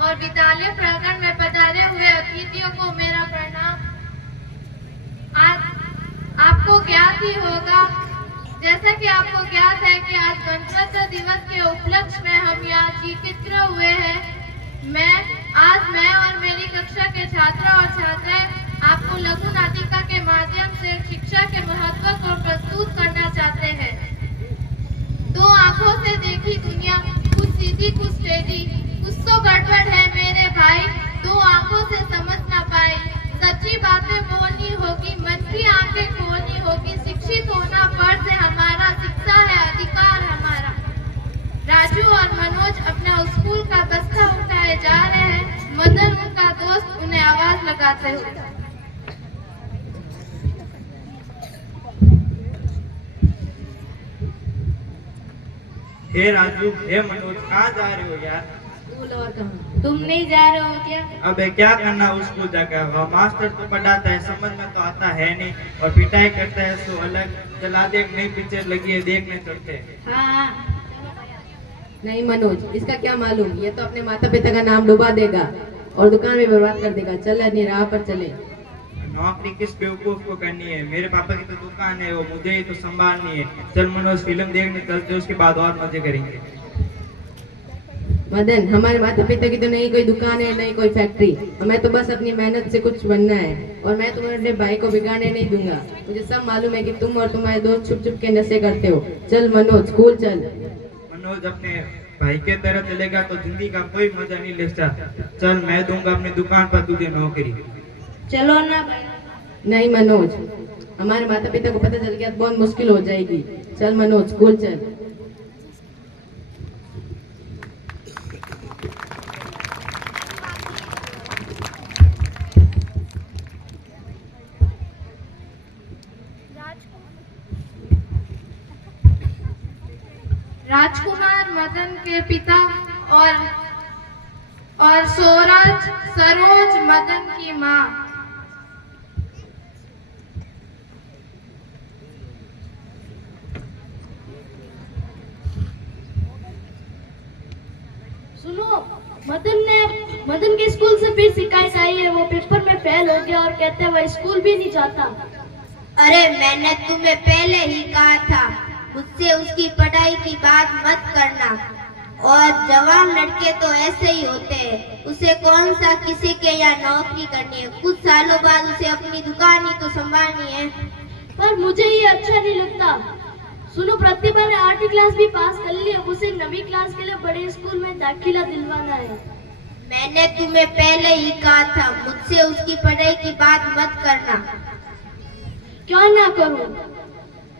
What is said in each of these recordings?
और विद्यालय प्रांगण में पधारे हुए अतिथियों को मेरा प्रणाम। आज आपको ज्ञात ही होगा, जैसा कि आपको ज्ञात है कि आज गणतंत्र दिवस के उपलक्ष्य में हम यहाँ एकत्र हुए हैं। मैं और मेरी कक्षा के छात्र और छात्राएं आपको लघु नाटिका के माध्यम से शिक्षा के महत्व को प्रस्तुत करना चाहते हैं। दो आंखों से देखी दुनिया, कुछ सीधी कुछ टेढ़ी, कुछ तो गड़बड़ है मेरे भाई, दो आंखों से समझ ना पाई। सच्ची बातें बोलनी होगी, मन की आंखें खोलनी होगी, शिक्षित होना फर्ज है हमारा, शिक्षा है अधिकार हमारा। राजू और मनोज अपना स्कूल का बस्ता उठाए जा रहे हैं। मदन उनका दोस्त उन्हें आवाज लगाते हुए, हे राजू, हे मनोज, कहाँ जा रहे हो यार? स्कूल। और कहाँ? तुम नहीं जा रहे हो क्या? अबे क्या करना स्कूल जाकर, वह मास्टर तो पढ़ाता है, समझ में तो आता है नहीं, और पिटाई करता है सो अलग। चला दे, एक नई पिक्चर लगी है, देखने चलते हैं। हाँ। नहीं मनोज, इसका क्या मालूम, ये तो अपने माता पिता का नाम डुबा देगा और दुकान भी बर्बाद कर देगा। चल अपनी राह पर चले। नौकरी किस बेवकूफ को करनी है? मेरे पापा की तो दुकान है, वो मुझे ही तो संभालनी है। चल मनोज, फिल्म देखने चलते, उसके बाद और मजे करेंगे। मदन, हमारे माता पिता की तो नहीं कोई दुकान है, नहीं कोई फैक्ट्री। हमें तो बस अपनी मेहनत से कुछ बनना है, और मैं तुम्हारे भाई को बिगाड़ने नहीं दूंगा। मुझे सब मालूम है कि तुम और तुम्हारे दोस्त छुप छुप के नशे करते हो। चल मनोज, स्कूल चल। मनोज अपने भाई के तरह चलेगा तो जिंदगी का कोई मजा नहीं ले सकता। चल, मैं दूंगा अपनी दुकान पर तुझे नौकरी। चलो ना। नहीं मनोज, हमारे माता पिता को पता चल गया तो बहुत मुश्किल हो जाएगी। चल मनोज, स्कूल चल। राजकुमार मदन के पिता और सरोज मदन की माँ। सुनो, मदन के स्कूल से फिर शिकायत आई है। वो पेपर में फेल हो गया और कहते हैं वह स्कूल भी नहीं जाता। अरे मैंने तुम्हें पहले ही कहा था, मुझसे उसकी पढ़ाई की बात मत करना। और जवान लड़के तो ऐसे ही होते हैं, उसे कौन सा किसी के यहाँ नौकरी करनी है, कुछ सालों बाद उसे अपनी दुकान ही तो संभालनी है। पर मुझे ये अच्छा नहीं लगता। सुनो, प्रतिभा ने 8वीं क्लास भी पास कर ली, अब उसे 9वीं क्लास के लिए बड़े स्कूल में दाखिला दिलवाना है। मैंने तुम्हें पहले ही कहा था, मुझसे उसकी पढ़ाई की बात मत करना। क्यों ना करूं?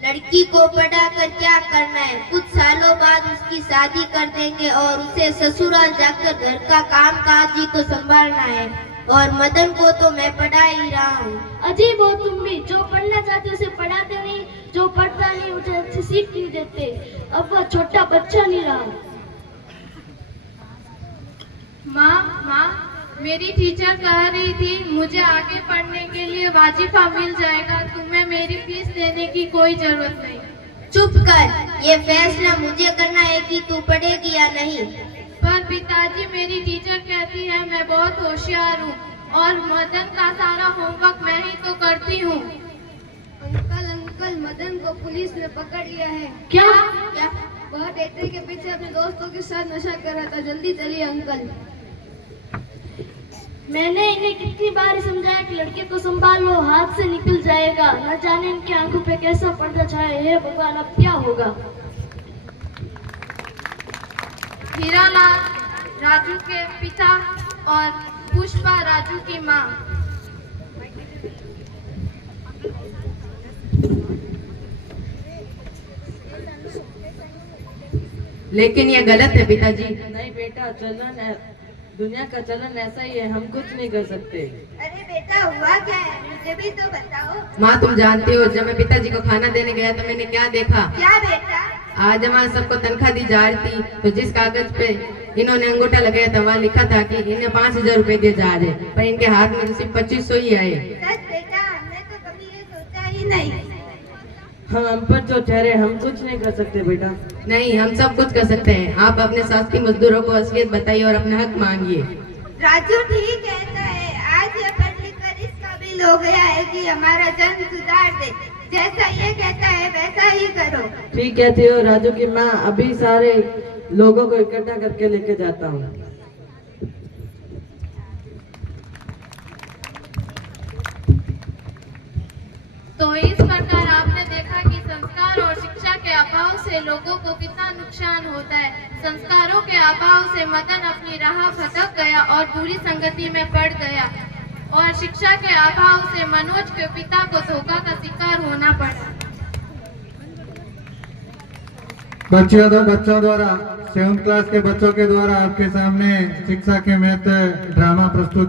लड़की को पढ़ाकर क्या करना है, कुछ सालों बाद उसकी शादी कर देंगे और उसे ससुराल जाकर घर का काम काज ही तो संभालना है। और मदन को तो मैं पढ़ा ही रहा हूँ। अजीब हो तुम भी, जो पढ़ना चाहते उसे पढ़ाते नहीं, जो पढ़ता नहीं उसे अच्छी सीख नहीं देते। अब वह छोटा बच्चा नहीं रहा। माँ, मेरी टीचर कह रही थी मुझे आगे पढ़ने के लिए वाजिफा मिल जाएगा, तुम्हें मेरी फीस देने की कोई जरूरत नहीं। चुप कर, ये फैसला मुझे करना है कि तू पढ़ेगी या नहीं। पर पिताजी, मेरी टीचर कहती है मैं बहुत होशियार हूँ और मदन का सारा होमवर्क मैं ही तो करती हूँ। अंकल, मदन को पुलिस ने पकड़ लिया है। क्या? वह थिएटर के पीछे अपने दोस्तों के साथ नशा कर रहा था। जल्दी चलिए अंकल। मैंने इन्हें कितनी बार समझाया कि लड़के को संभालो, हाथ से निकल जाएगा। न जाने इनकी आंखों पे कैसा पर्दा छाया है। भगवान, अब क्या होगा? हीरालाल राजू के पिता और पुष्पा राजू की माँ। लेकिन ये गलत है पिताजी। नहीं बेटा, चलन दुनिया का चलन ऐसा ही है, हम कुछ नहीं कर सकते। अरे बेटा, हुआ क्या है, मुझे भी तो बताओ। माँ, तुम जानती हो जब मैं पिताजी को खाना देने गया तो मैंने क्या देखा? क्या बेटा? आज हमारे सबको तनख्वाह दी जा रही थी, तो जिस कागज पे इन्होंने अंगूठा लगाया था वहाँ लिखा था कि इन्हें 5,000 रुपए दिए जा रहे, पर इनके हाथ में तो सिर्फ 2500 ही आए। सच बेटा, हमने तो कभी ये सोचा ही नहीं। हम पर जो ठहरे, हम कुछ नहीं कर सकते बेटा। नहीं, हम सब कुछ कर सकते हैं। आप अपने साथी मजदूरों को असलियत बताइए और अपना हक मांगिए। राजू ठीक कहता है, आज ये पढ़ लिख कर इस काबिल हो गया है कि हमारा जन्म सुधार दे। जैसा ये कहता है वैसा ही करो। ठीक कहती हो राजू की माँ, अभी सारे लोगों को इकट्ठा करके लेके जाता हूँ। तो इस प्रकार आपने देखा कि संस्कार और शिक्षा के अभाव से लोगों को कितना नुकसान होता है। संस्कारों के अभाव से मदन अपनी राह भटक गया और बुरी संगति में पड़ गया, और शिक्षा के अभाव से मनोज के पिता को धोखा का शिकार होना पड़ा। बच्चों द्वारा 7th क्लास के बच्चों के द्वारा आपके सामने शिक्षा के महत्व ड्रामा प्रस्तुत